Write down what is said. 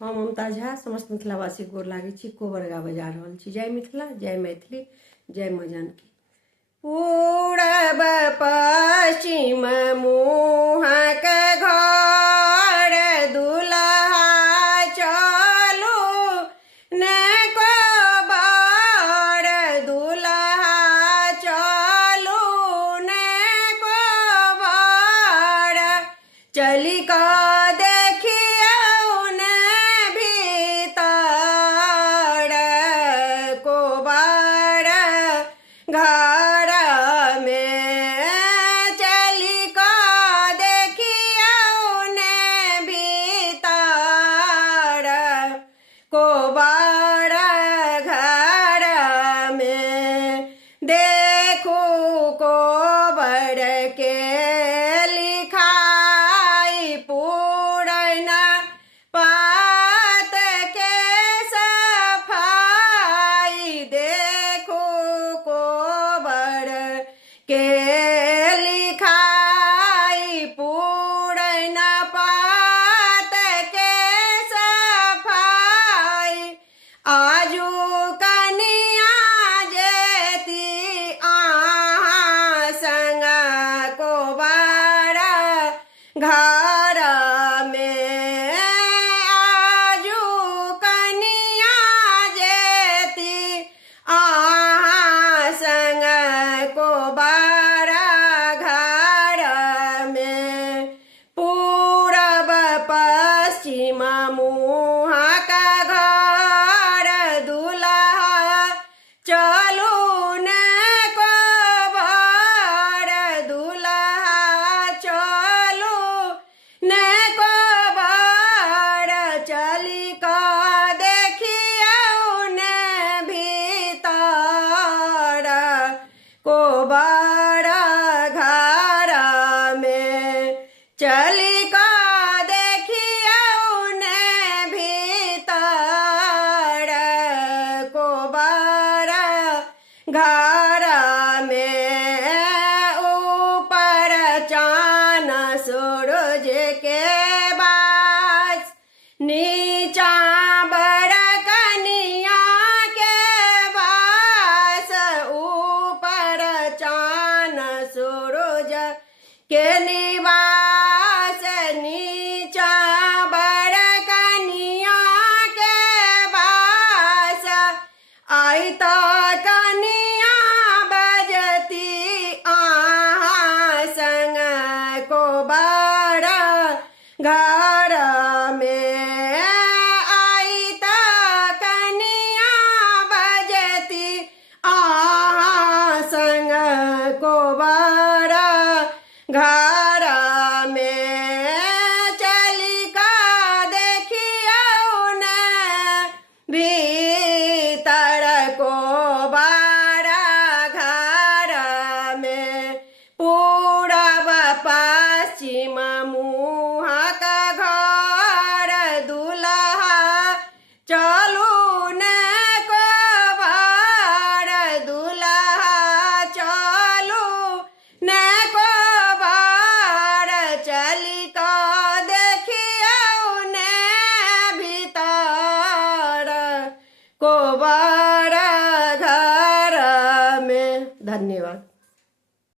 हम ममता झा समस्त मिथिलावासी गोर लागै छी, कोबरगा बजा रहल छी। जय मिथिला, जय मैथिली, जय माँ जानकी। पूरब पश्चिम मुँहक घर दुल्हा चलू ने कोबर, दुल्हा चलू ने कोबर, चली का घर में चली का देखिया उन्हें भीतर कोबर घर में देखो कोबर के लिखाई पूरन पात के सफाई, देखो के लिखाई पूरन पात के सफाई। आजू कनिया जेती आहाँ संग कोबर घर में, आजू कनिया जेती आहाँ संग कोबर घर में। पूरब पश्चिम मुँहक घर दुल्हा चलू ने कोबर, दुल्हा चलू ने कोबर, चली का देखिया उन्हें भीतर कोबर घर में, चली का देखिया उन्हें भीतर कोबर घर में। ऊपर चान सूरज के बास, नीचा बड़ कनिया के बास, ऊपर चान सूरज के निवास, नीचा बड़ कनिया के बास। आई तक